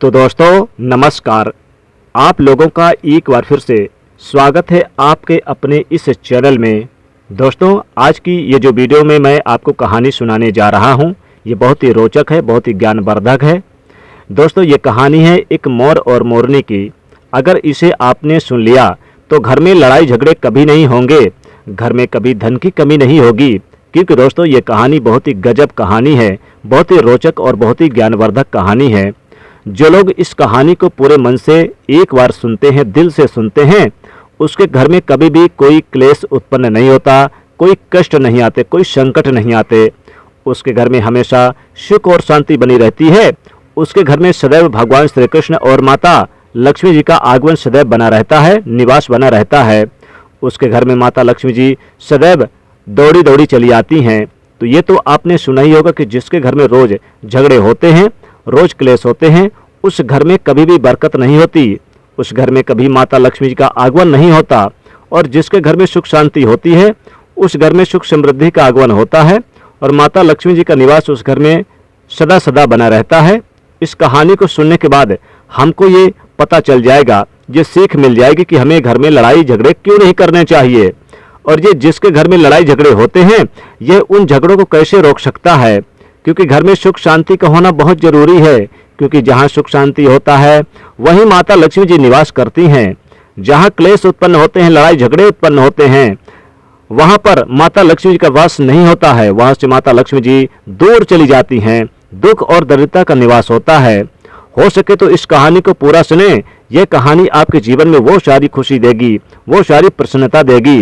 तो दोस्तों नमस्कार, आप लोगों का एक बार फिर से स्वागत है आपके अपने इस चैनल में। दोस्तों आज की ये जो वीडियो में मैं आपको कहानी सुनाने जा रहा हूँ, ये बहुत ही रोचक है, बहुत ही ज्ञानवर्धक है। दोस्तों ये कहानी है एक मोर और मोरनी की। अगर इसे आपने सुन लिया तो घर में लड़ाई झगड़े कभी नहीं होंगे, घर में कभी धन की कमी नहीं होगी, क्योंकि दोस्तों ये कहानी बहुत ही गजब कहानी है, बहुत ही रोचक और बहुत ही ज्ञानवर्धक कहानी है। जो लोग इस कहानी को पूरे मन से एक बार सुनते हैं, दिल से सुनते हैं, उसके घर में कभी भी कोई क्लेश उत्पन्न नहीं होता, कोई कष्ट नहीं आते, कोई संकट नहीं आते। उसके घर में हमेशा सुख और शांति बनी रहती है। उसके घर में सदैव भगवान श्री कृष्ण और माता लक्ष्मी जी का आगमन सदैव बना रहता है, निवास बना रहता है। उसके घर में माता लक्ष्मी जी सदैव दौड़ी दौड़ी चली आती हैं। तो ये तो आपने सुना ही होगा कि जिसके घर में रोज झगड़े होते हैं, रोज क्लेश होते हैं, उस घर में कभी भी बरकत नहीं होती, उस घर में कभी माता लक्ष्मी जी का आगमन नहीं होता। और जिसके घर में सुख शांति होती है, उस घर में सुख समृद्धि का आगमन होता है और माता लक्ष्मी जी का निवास उस घर में सदा सदा बना रहता है। इस कहानी को सुनने के बाद हमको ये पता चल जाएगा, ये सीख मिल जाएगी कि हमें घर में लड़ाई झगड़े क्यों नहीं करने चाहिए, और ये जिसके घर में लड़ाई झगड़े होते हैं ये उन झगड़ों को कैसे रोक सकता है। क्योंकि घर में सुख शांति का होना बहुत जरूरी है, क्योंकि जहाँ सुख शांति होता है वहीं माता लक्ष्मी जी निवास करती हैं। जहाँ क्लेश उत्पन्न होते हैं, लड़ाई झगड़े उत्पन्न होते हैं, वहाँ पर माता लक्ष्मी जी का वास नहीं होता है, वहाँ से माता लक्ष्मी जी दूर चली जाती हैं, दुख और दरिद्रता का निवास होता है। हो सके तो इस कहानी को पूरा सुने, यह कहानी आपके जीवन में वो सारी खुशी देगी, वो सारी प्रसन्नता देगी।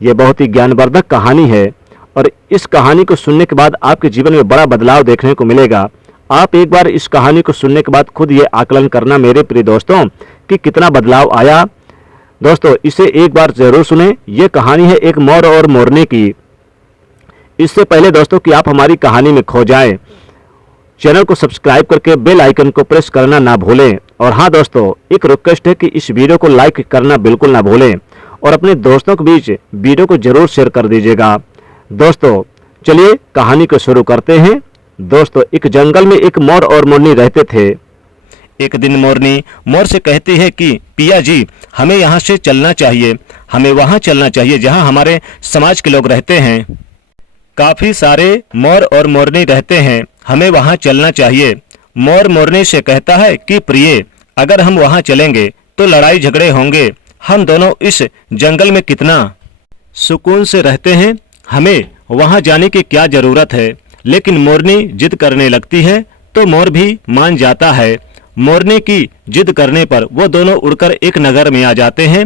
ये बहुत ही ज्ञानवर्धक कहानी है और इस कहानी को सुनने के बाद आपके जीवन में बड़ा बदलाव देखने को मिलेगा। आप एक बार इस कहानी को सुनने के बाद खुद ये आकलन करना मेरे प्रिय दोस्तों कि कितना बदलाव आया। दोस्तों इसे एक बार जरूर सुने। ये कहानी है एक मोर और मोरनी की। इससे पहले दोस्तों कि आप हमारी कहानी में खो जाएं, चैनल को सब्सक्राइब करके बेल आइकन को प्रेस करना ना भूलें। और हाँ दोस्तों, एक रिक्वेस्ट है कि इस वीडियो को लाइक करना बिल्कुल ना भूलें और अपने दोस्तों के बीच वीडियो को जरूर शेयर कर दीजिएगा। दोस्तों चलिए कहानी को शुरू करते हैं। दोस्तों एक जंगल में एक मोर और मोरनी रहते थे। एक दिन मोरनी मोर से कहती है कि पिया जी, हमें यहाँ से चलना चाहिए, हमें वहाँ चलना चाहिए जहाँ हमारे समाज के लोग रहते हैं। काफी सारे मोर और मोरनी रहते हैं, हमें वहाँ चलना चाहिए। मोर मोरनी से कहता है कि प्रिय, अगर हम वहाँ चलेंगे तो लड़ाई झगड़े होंगे, हम दोनों इस जंगल में कितना सुकून से रहते हैं, हमें वहाँ जाने की क्या जरूरत है। लेकिन मोरनी जिद करने लगती है तो मोर भी मान जाता है। मोरनी की जिद करने पर वो दोनों उड़कर एक नगर में आ जाते हैं।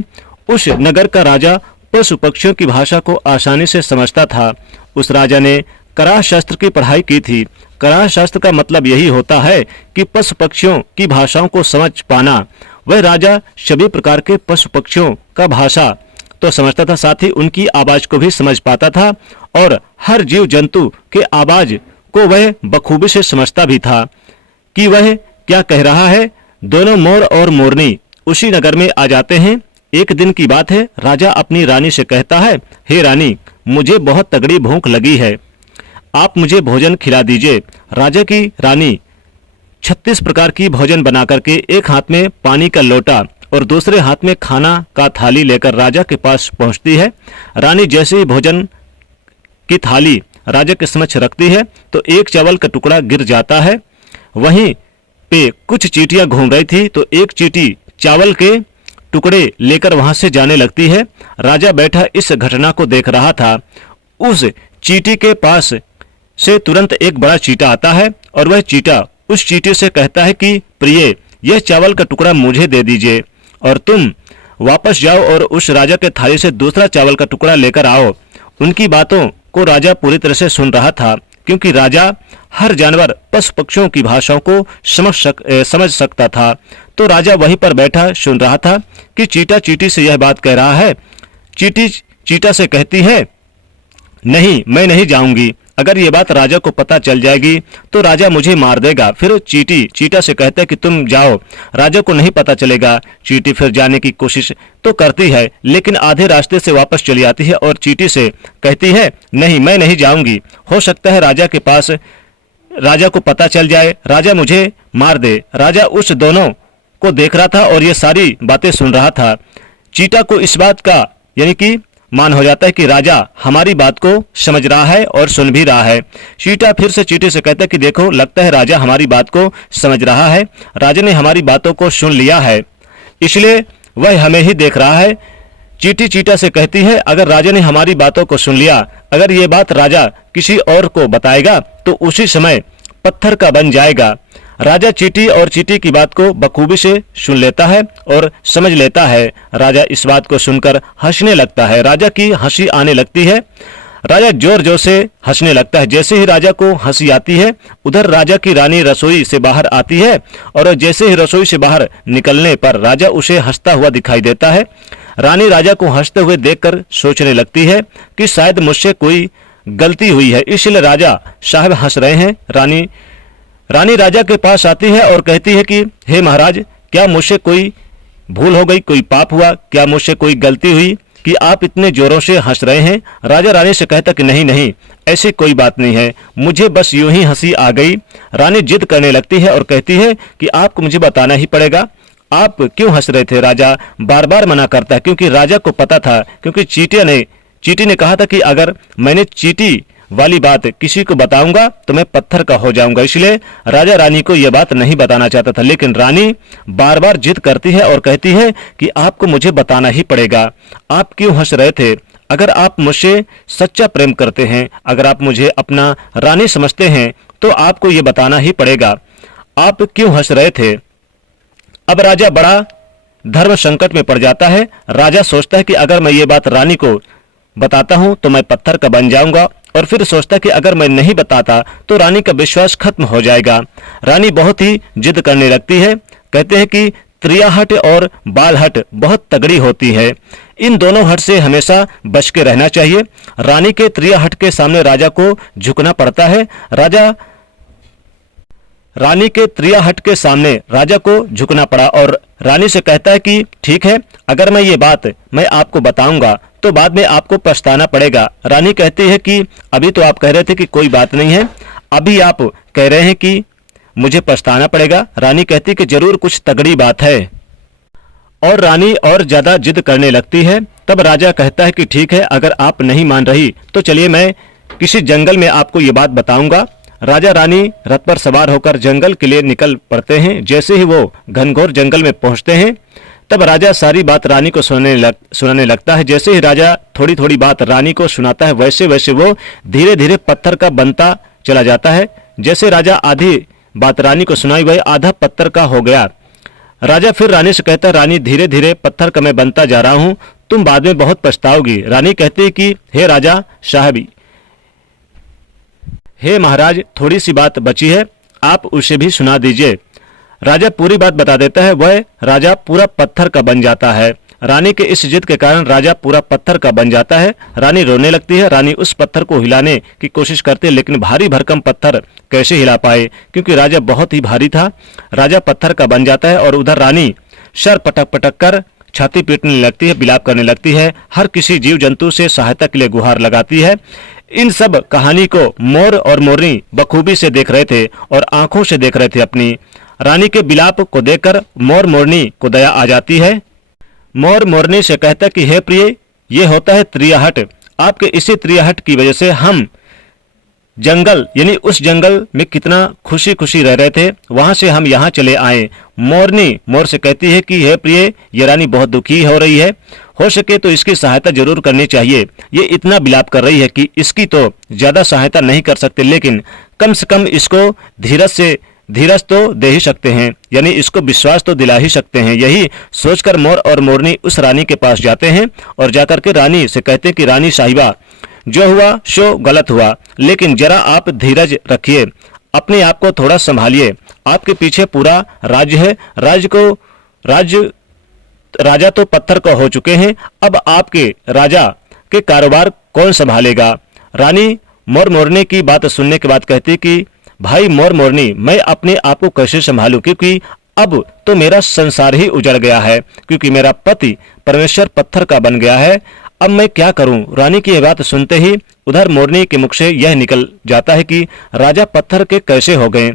उस नगर का राजा पशु पक्षियों की भाषा को आसानी से समझता था। उस राजा ने कराह शास्त्र की पढ़ाई की थी। कराह शास्त्र का मतलब यही होता है कि पशु पक्षियों की भाषाओं को समझ पाना। वह राजा सभी प्रकार के पशु पक्षियों का भाषा तो समझता था, साथ ही उनकी आवाज को भी समझ पाता था और हर जीव जंतु के आवाज को वह बखूबी से समझता भी था कि वह क्या कह रहा है। दोनों मोर और मोरनी उसी नगर में आ जाते हैं। एक दिन की बात है, राजा अपनी रानी से कहता है, हे रानी, मुझे बहुत तगड़ी भूख लगी है, आप मुझे भोजन खिला दीजिए। राजा की रानी 36 प्रकार की भोजन बना करके एक हाथ में पानी का लोटा और दूसरे हाथ में खाना का थाली लेकर राजा के पास पहुंचती है। रानी जैसे ही भोजन की थाली राजा के समक्ष रखती है तो एक चावल का टुकड़ा गिर जाता है। वहीं पे कुछ चींटियां घूम रही थी तो एक चींटी चावल के टुकड़े लेकर वहां से जाने लगती है। राजा बैठा इस घटना को देख रहा था। उस चींटी के पास से तुरंत एक बड़ा चींटा आता है और वह चींटा उस चींटी से कहता है कि प्रिय, यह चावल का टुकड़ा मुझे दे दीजिए और तुम वापस जाओ और उस राजा के थाली से दूसरा चावल का टुकड़ा लेकर आओ। उनकी बातों को राजा पूरी तरह से सुन रहा था, क्योंकि राजा हर जानवर पशु पक्षियों की भाषाओं को समझ सकता था। तो राजा वहीं पर बैठा सुन रहा था कि चींटा चींटी से यह बात कह रहा है। चींटी चींटा से कहती है, नहीं, मैं नहीं जाऊंगी, अगर ये बात राजा को पता चल जाएगी तो राजा मुझे मार देगा। फिर चींटी चींटा से कहता है कि तुम जाओ, राजा को नहीं पता चलेगा। चींटी फिर जाने की कोशिश तो करती है, लेकिन आधे रास्ते से वापस चली आती है और चींटी से कहती है, नहीं, मैं नहीं जाऊंगी, हो सकता है राजा को पता चल जाए, राजा मुझे मार दे। राजा उस दोनों को देख रहा था और ये सारी बातें सुन रहा था। चीटा को इस बात का यानी कि मान हो जाता है कि राजा हमारी बात को समझ रहा है और सुन भी रहा है। चीटा फिर से चींटी से कहता है कि देखो, लगता है राजा हमारी बात को समझ रहा है, राजा ने हमारी बातों को सुन लिया है, इसलिए वह हमें ही देख रहा है। चींटी चीटा से कहती है, अगर राजा ने हमारी बातों को सुन लिया, अगर ये बात राजा किसी और को बताएगा तो उसी समय पत्थर का बन जाएगा। राजा चींटी और चींटी की बात को बखूबी से सुन लेता है और समझ लेता है। राजा इस बात को सुनकर हंसने लगता है। राजा की हंसी आने लगती है। राजा जोर जोर से हंसने लगता है। जैसे ही राजा को हंसी आती है, उधर राजा की रानी रसोई से बाहर आती है और जैसे ही रसोई से बाहर निकलने पर राजा उसे हंसता हुआ दिखाई देता है। रानी राजा को हंसते हुए देखकर सोचने लगती है कि शायद मुझसे कोई गलती हुई है, इसलिए राजा साहब हंस रहे हैं। रानी राजा के पास आती है और कहती है कि हे महाराज, क्या मुझसे कोई भूल हो गई, कोई पाप हुआ, क्या मुझसे कोई गलती हुई कि आप इतने जोरों से हंस रहे हैं? राजा रानी से कहता कि नहीं नहीं, ऐसी कोई बात नहीं है, मुझे बस यूं ही हंसी आ गई। रानी जिद करने लगती है और कहती है कि आपको मुझे बताना ही पड़ेगा, आप क्यों हंस रहे थे? राजा बार बार मना करता है, क्योंकि राजा को पता था, क्योंकि चींटी ने कहा था कि अगर मैंने चींटी वाली बात किसी को बताऊंगा तो मैं पत्थर का हो जाऊंगा, इसलिए राजा रानी को यह बात नहीं बताना चाहता था। लेकिन रानी बार बार जिद करती है और कहती है कि आपको मुझे बताना ही पड़ेगा, आप क्यों हंस रहे थे? अगर आप मुझसे सच्चा प्रेम करते हैं, अगर आप मुझे अपना रानी समझते हैं तो आपको ये बताना ही पड़ेगा, आप क्यों हंस रहे थे? अब राजा बड़ा धर्म संकट में पड़ जाता है। राजा सोचता है कि अगर मैं ये बात रानी को बताता हूं तो मैं पत्थर का बन जाऊंगा, और फिर सोचता है कि अगर मैं नहीं बताता तो रानी का विश्वास खत्म हो जाएगा। रानी बहुत ही जिद करने लगती है। कहते हैं कि त्रिया हट और बाल हट बहुत तगड़ी होती है, इन दोनों हट से हमेशा बच के रहना चाहिए। रानी के त्रिया हट के सामने राजा को झुकना पड़ता है। रानी के त्रिया हट के सामने राजा को झुकना पड़ा और रानी से कहता है कि ठीक है, अगर मैं ये बात मैं आपको बताऊंगा तो बाद में आपको पछताना पड़ेगा। रानी कहती है कि अभी तो आप कह रहे थे कि कोई बात नहीं है, अभी आप कह रहे हैं कि मुझे पछताना पड़ेगा। रानी कहती है कि जरूर कुछ तगड़ी बात है, और रानी और ज्यादा जिद करने लगती है। तब राजा कहता है कि ठीक है, अगर आप नहीं मान रही तो चलिए मैं किसी जंगल में आपको ये बात बताऊंगा। राजा रानी रथ पर सवार होकर जंगल के लिए निकल पड़ते हैं। जैसे ही वो घनघोर जंगल में पहुंचते हैं, तब राजा सारी बात रानी को सुनाने लगता है। जैसे ही राजा थोड़ी थोड़ी बात रानी को सुनाता है, वैसे वैसे वो धीरे धीरे पत्थर का बनता चला जाता है। जैसे राजा आधी बात रानी को सुनाई, वह आधा पत्थर का हो गया। राजा फिर रानी से कहता है, रानी धीरे धीरे पत्थर का मैं बनता जा रहा हूं, तुम बाद में बहुत पछताओगी। रानी कहती है कि हे राजा साहब, हे महाराज, थोड़ी सी बात बची है, आप उसे भी सुना दीजिए। राजा पूरी बात बता देता है। वह राजा पूरा पत्थर का बन जाता है। रानी के इस जिद के कारण राजा पूरा पत्थर का बन जाता है। रानी रोने लगती है। रानी उस पत्थर को हिलाने की कोशिश करती है, लेकिन भारी भरकम पत्थर कैसे हिला पाए, क्योंकि राजा बहुत ही भारी था। राजा पत्थर का बन जाता है और उधर रानी सर पटक पटक कर छाती पीटने लगती है, बिलाप करने लगती है, हर किसी जीव जंतु से सहायता के लिए गुहार लगाती है। इन सब कहानी को मोर और मोरनी बखूबी से देख रहे थे और आंखों से देख रहे थे। अपनी रानी के बिलाप को देखकर मोर मोरनी को दया आ जाती है। मोर मोरनी से कहता कि हे प्रिय, ये होता है त्रियाहट, आपके इसी त्रियाहट की वजह से हम जंगल यानी उस जंगल में कितना खुशी खुशी रह रहे थे, वहां से हम यहाँ चले आए। मोरनी मोर से कहती है कि हे प्रिय, ये रानी बहुत दुखी हो रही है, हो सके तो इसकी सहायता जरूर करनी चाहिए। ये इतना बिलाप कर रही है कि इसकी तो ज्यादा सहायता नहीं कर सकते, लेकिन कम से कम इसको धीरज तो दे ही सकते हैं, यानी इसको विश्वास तो दिला ही सकते हैं। यही सोचकर मोर और मोरनी उस रानी के पास जाते हैं और जाकर के रानी से कहते हैं कि रानी साहिबा, जो हुआ सो गलत हुआ, लेकिन जरा आप धीरज रखिए, अपने आप को थोड़ा संभालिए। आपके पीछे पूरा राज्य है, राजा तो पत्थर का हो चुके हैं, अब आपके राजा के कारोबार कौन संभालेगा। रानी मोर मोरनी की बात सुनने के बाद कहती कि भाई मोर मोरनी, मैं अपने आप को कैसे संभालूं, क्योंकि अब तो मेरा संसार ही उजड़ गया है, क्योंकि मेरा पति परमेश्वर पत्थर का बन गया है, अब मैं क्या करूं। रानी की यह बात सुनते ही उधर मोरनी के मुख से यह निकल जाता है कि राजा पत्थर के कैसे हो गए।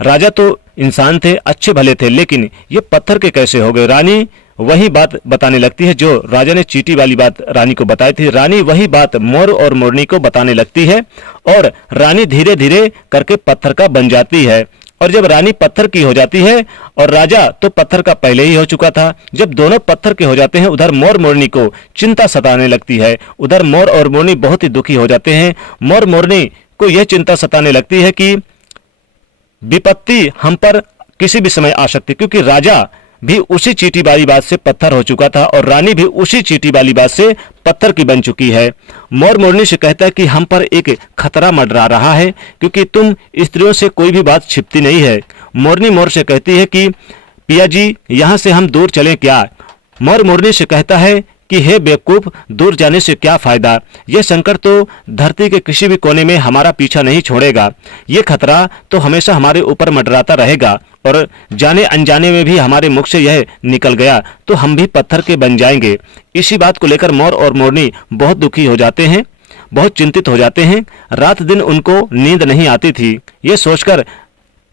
राजा तो इंसान थे, अच्छे भले थे, लेकिन ये पत्थर के कैसे हो गए। रानी वही बात बताने लगती है जो राजा ने चींटी वाली बात रानी को बताई थी। रानी वही बात मोर और मोरनी को बताने लगती है और रानी धीरे धीरे करके पत्थर का बन जाती है। और जब रानी पत्थर की हो जाती है और राजा तो पत्थर का पहले ही हो चुका था, जब दोनों पत्थर के हो जाते हैं, उधर मोर मोरनी को चिंता सताने लगती है। उधर मोर और मोरनी बहुत ही दुखी हो जाते हैं। मोर मोरनी को यह चिंता सताने लगती है कि विपत्ति हम पर किसी भी समय आ सकती, क्योंकि राजा भी उसी चींटी वाली बात से पत्थर हो चुका था और रानी भी उसी चींटी वाली बात से पत्थर की बन चुकी है। मोर मोरनी से कहता है कि हम पर एक खतरा मंडरा रहा है, क्योंकि तुम स्त्रियों से कोई भी बात छिपती नहीं है। मोरनी मोर से कहती है कि पिया जी, यहाँ से हम दूर चलें क्या। मोर मोरनी से कहता है कि हे बेवकूफ, दूर जाने से क्या फायदा, यह संकट तो धरती के किसी भी कोने में हमारा पीछा नहीं छोड़ेगा। ये खतरा तो हमेशा हमारे ऊपर मंडराता रहेगा और जाने अनजाने में भी हमारे मुख से यह निकल गया तो हम भी पत्थर के बन जाएंगे। इसी बात को लेकर मोर और मोरनी बहुत दुखी हो जाते हैं, बहुत चिंतित हो जाते हैं। रात दिन उनको नींद नहीं आती थी। ये सोचकर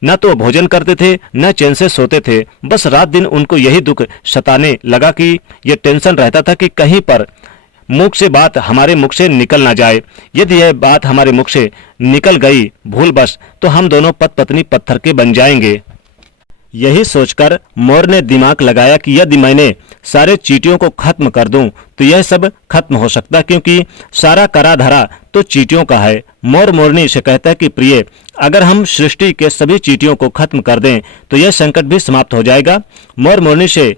न तो भोजन करते थे, न चैन से सोते थे। बस रात दिन उनको यही दुख सताने लगा कि ये टेंशन रहता था कि कहीं पर मुख से बात हमारे मुख से निकल ना जाए। यदि यह बात हमारे मुख से निकल गई भूलवश तो हम दोनों पति पत्नी पत्थर के बन जाएंगे। यही सोचकर मोर ने दिमाग लगाया कि यदि मैंने सारे चींटियों को खत्म कर दूं तो यह सब खत्म हो सकता, क्योंकि सारा करा धरा तो चींटियों का है। मोर मोरनी से कहता है कि प्रिय, अगर हम सृष्टि के सभी चींटियों को खत्म कर दें तो यह संकट भी समाप्त हो जाएगा। मोर मोरनी से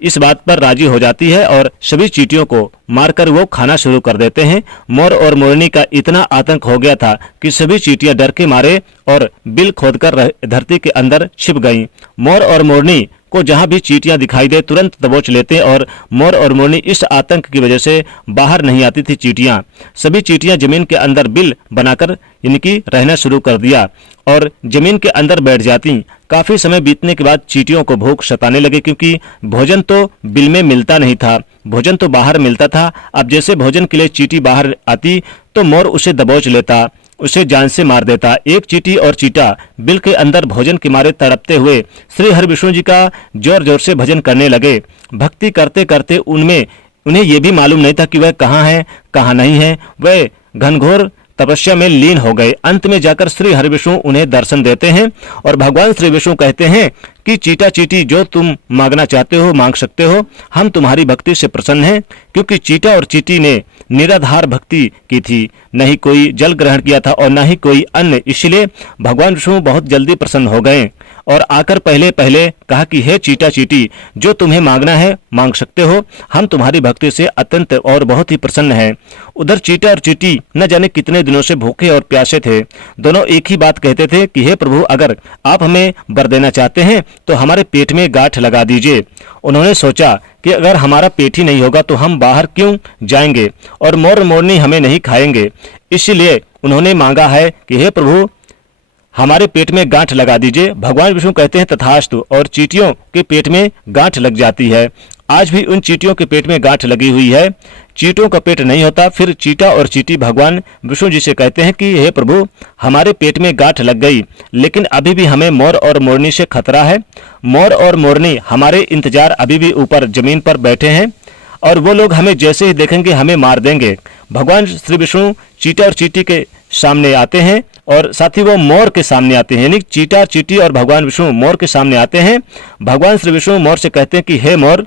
इस बात पर राजी हो जाती है और सभी चींटियों को मारकर वो खाना शुरू कर देते हैं। मोर और मोरनी का इतना आतंक हो गया था कि सभी चींटियां डर के मारे और बिल खोदकर धरती के अंदर छिप गईं। मोर और मोरनी को जहां भी चींटियां दिखाई दे तुरंत दबोच लेते और मोर और मोरनी इस आतंक की वजह से बाहर नहीं आती थी। चींटियां सभी चींटियां जमीन के अंदर बिल बनाकर यानी कि रहना शुरू कर दिया और जमीन के अंदर बैठ जाती। काफी समय बीतने के बाद चींटियों को भूख सताने लगे, क्योंकि भोजन तो बिल में मिलता नहीं था, भोजन तो बाहर मिलता था। अब जैसे भोजन के लिए चींटी बाहर आती तो मोर उसे दबोच लेता, उसे जान से मार देता। एक चींटी और चीटा बिल के अंदर भोजन के मारे तड़पते हुए श्री हरिविष्णु जी का जोर जोर से भजन करने लगे। भक्ति करते करते उन्हें यह भी मालूम नहीं था कि वह कहाँ है कहाँ नहीं है। वह घनघोर तपस्या में लीन हो गए। अंत में जाकर श्री हरिविष्णु उन्हें दर्शन देते हैं और भगवान श्री विष्णु कहते हैं कि चीटा चीटी, जो तुम मांगना चाहते हो मांग सकते हो, हम तुम्हारी भक्ति से प्रसन्न हैं। क्योंकि चीटा और चीटी ने निराधार भक्ति की थी, नहीं कोई जल ग्रहण किया था और न ही कोई अन्न, इसलिए भगवान विष्णु बहुत जल्दी प्रसन्न हो गए और आकर पहले पहले कहा कि हे चीटा चीटी, जो तुम्हें मांगना है मांग सकते हो, हम तुम्हारी भक्ति से अत्यंत और बहुत ही प्रसन्न हैं। उधर चीटा और चीटी न जाने कितने दिनों से भूखे और प्यासे थे। दोनों एक ही बात कहते थे कि हे प्रभु, अगर आप हमें वर देना चाहते हैं तो हमारे पेट में गांठ लगा दीजिए। उन्होंने सोचा कि अगर हमारा पेट ही नहीं होगा तो हम बाहर क्यों जाएंगे और मोर मोरनी हमें नहीं खाएंगे। इसलिए उन्होंने मांगा है कि हे प्रभु, हमारे पेट में गांठ लगा दीजिए। भगवान विष्णु कहते हैं तथास्तु, और चींटियों के पेट में गांठ लग जाती है। आज भी उन चींटियों के पेट में गांठ लगी हुई है, चींटियों का पेट नहीं होता। फिर चीटा और चींटी भगवान विष्णु जी से कहते हैं कि हे प्रभु, हमारे पेट में गांठ लग गई, लेकिन अभी भी हमें मोर और मोरनी से खतरा है। मोर और मोरनी हमारे इंतजार अभी भी ऊपर जमीन पर बैठे हैं और वो लोग हमें जैसे ही देखेंगे हमें मार देंगे। भगवान श्री विष्णु चीटा और चींटी के सामने आते हैं और साथ ही वो मोर के सामने आते हैं, यानी चीटा चीटी और भगवान विष्णु मोर के सामने आते हैं। भगवान श्री विष्णु मोर से कहते हैं कि हे मोर,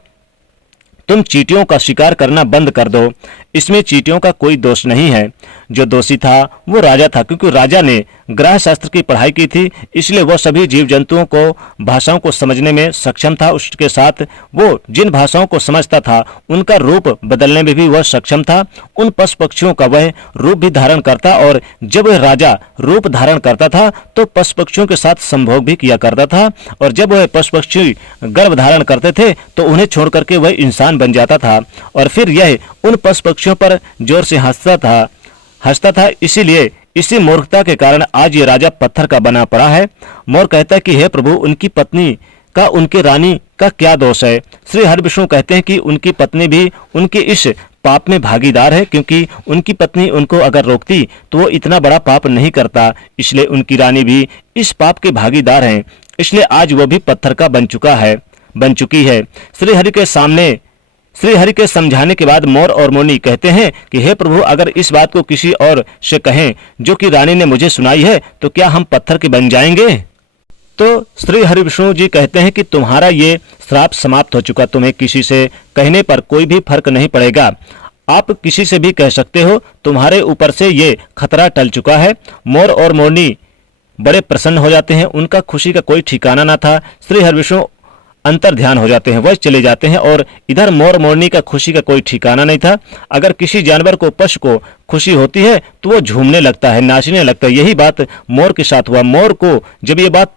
तुम चींटियों का शिकार करना बंद कर दो, इसमें चींटियों का कोई दोष नहीं है। जो दोषी था वो राजा था, क्योंकि राजा ने ग्रह शास्त्र की पढ़ाई की थी, इसलिए वह सभी जीव जंतुओं को भाषाओं को समझने में सक्षम था। उसके साथ वो जिन भाषाओं को समझता था उनका रूप बदलने में भी वह सक्षम था। उन पशु पक्षियों का वह रूप भी धारण करता और जब वह राजा रूप धारण करता था तो पशु पक्षियों के साथ संभोग भी किया करता था, और जब वह पशु पक्षी गर्भ धारण करते थे तो उन्हें छोड़ करके वह इंसान बन जाता था और फिर यह उन पशु पक्षियों पर जोर से हंसता था। इसीलिए इसी मूर्खता के कारण आज ये राजा पत्थर का बना पड़ा है। मोर कहता है कि हे प्रभु, उनकी पत्नी का उनके रानी का क्या दोष है। श्री हरिविष्णु कहते हैं कि उनकी पत्नी भी उनके इस पाप में भागीदार है, क्योंकि उनकी पत्नी उनको अगर रोकती तो वो इतना बड़ा पाप नहीं करता, इसलिए उनकी रानी भी इस पाप के भागीदार हैं। इसलिए आज वो भी पत्थर का बन चुकी है। श्री हरि के समझाने के बाद मोर और मोरनी कहते हैं कि हे प्रभु, अगर इस बात को किसी और से कहें जो कि रानी ने मुझे सुनाई है, तो क्या हम पत्थर के बन जाएंगे? तो श्री हरि विष्णु जी कहते हैं कि तुम्हारा ये श्राप समाप्त हो चुका, तुम्हें किसी से कहने पर कोई भी फर्क नहीं पड़ेगा। आप किसी से भी कह सकते हो, तुम्हारे ऊपर से ये खतरा टल चुका है। मोर और मोरनी बड़े प्रसन्न हो जाते हैं, उनका खुशी का कोई ठिकाना ना था। श्री हरि विष्णु अंतर ध्यान हो जाते हैं, वह चले जाते हैं और इधर मोर मोरनी का खुशी का कोई ठिकाना नहीं था। अगर किसी जानवर को, पशु को खुशी होती है तो वो झूमने लगता है, नाचने लगता है। यही बात मोर के साथ हुआ। मोर को जब ये बात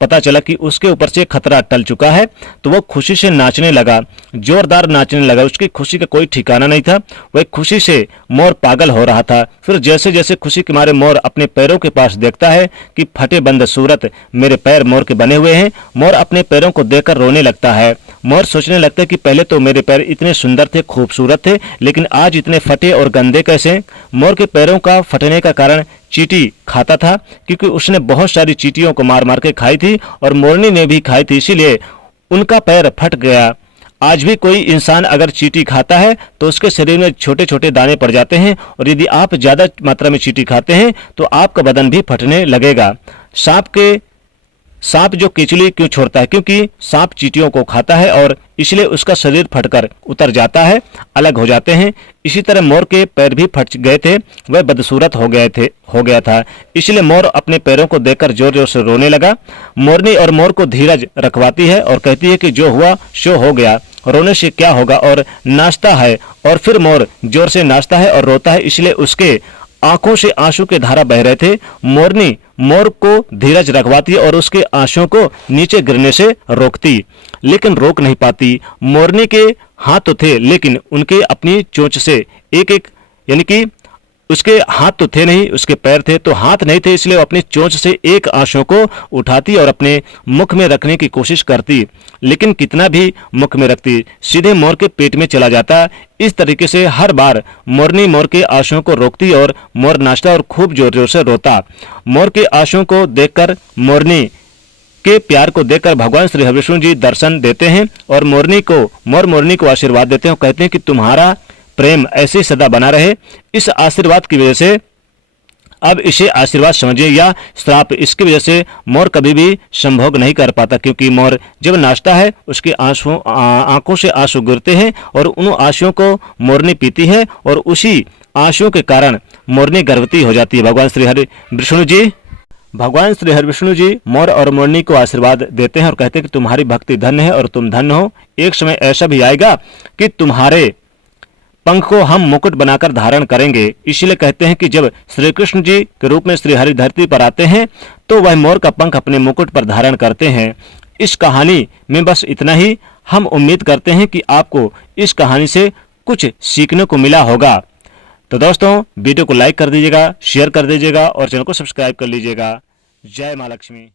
पता चला कि उसके ऊपर से खतरा टल चुका है, तो वो खुशी से नाचने लगा, जोरदार नाचने लगा। उसकी खुशी का कोई ठिकाना नहीं था, वह खुशी से मोर पागल हो रहा था। फिर जैसे जैसे खुशी के मारे मोर अपने पैरों के पास देखता है कि फटे बंद सूरत, मेरे पैर मोर के बने हुए हैं, मोर अपने पैरों को देखकर रोने लगता है। मोर सोचने लगता है कि पहले तो मेरे पैर इतने सुंदर थे, खूबसूरत थे, लेकिन आज इतने फटे और गंदे कैसे? मोर के पैरों का फटने का कारण चींटी खाता था, क्योंकि उसने बहुत सारी चींटियों को मार मार के खाई थी और मोरनी ने भी खाई थी, इसीलिए उनका पैर फट गया। आज भी कोई इंसान अगर चींटी खाता है तो उसके शरीर में छोटे छोटे दाने पड़ जाते हैं, और यदि आप ज्यादा मात्रा में चींटी खाते हैं तो आपका बदन भी फटने लगेगा। सांप जो केचुली क्यों छोड़ता है? क्योंकि सांप चींटियों को खाता है और इसलिए उसका शरीर फटकर उतर जाता है, अलग हो जाते हैं। इसी तरह मोर के पैर भी फट गए थे, वह बदसूरत हो गया था, इसलिए मोर अपने पैरों को देखकर जोर जोर से रोने लगा। मोरनी और मोर को धीरज रखवाती है और कहती है कि जो हुआ सो हो गया, रोने से क्या होगा, और नाचता है। और फिर मोर जोर से नाचता है और रोता है, इसलिए उसके आंखों से आंसू के धारा बह रहे थे। मोरनी मोर को धीरज रखवाती और उसके आंसुओं को नीचे गिरने से रोकती, लेकिन रोक नहीं पाती। मोरनी के हाथ तो थे, लेकिन उनके अपनी चोंच से एक एक, यानी कि उसके हाथ तो थे नहीं, उसके पैर थे, तो हाथ नहीं थे, इसलिए वो अपनी चोंच से एक आंसू को उठाती और अपने मुख में रखने की कोशिश करती, लेकिन कितना भी मुख में रखती, सीधे मोर के पेट में चला जाता। इस तरीके से हर बार मोरनी मोर के आंसुओं को रोकती और मोर नाचता और खूब जोर जोर से रोता। मोर के आंसुओं को देखकर, मोरनी के प्यार को देखकर भगवान श्री हरि विष्णु जी दर्शन देते हैं और मोर मोरनी को आशीर्वाद देते हैं और कहते हैं कि तुम्हारा प्रेम ऐसे सदा बना रहे। इस आशीर्वाद की वजह से, अब इसे आशीर्वाद समझिए या श्राप, इसकी वजह से मोर कभी भी संभोग नहीं कर पाता, क्योंकि मोर जब नाचता है उसके आंखों से आंसू गिरते हैं और उन आंसुओं को मोरनी पीती है और उसी आंसुओं के कारण मोरनी गर्भवती हो जाती है। भगवान श्री हरि विष्णु जी मोर और मोरनी को आशीर्वाद देते हैं और कहते हैं कि तुम्हारी भक्ति धन्य है और तुम धन्य हो। एक समय ऐसा भी आएगा कि तुम्हारे पंख को हम मुकुट बनाकर धारण करेंगे। इसलिए कहते हैं कि जब श्री कृष्ण जी के रूप में श्री हरि धरती पर आते हैं तो वह मोर का पंख अपने मुकुट पर धारण करते हैं। इस कहानी में बस इतना ही। हम उम्मीद करते हैं कि आपको इस कहानी से कुछ सीखने को मिला होगा। तो दोस्तों, वीडियो को लाइक कर दीजिएगा, शेयर कर दीजिएगा और चैनल को सब्सक्राइब कर लीजिएगा। जय माँ लक्ष्मी।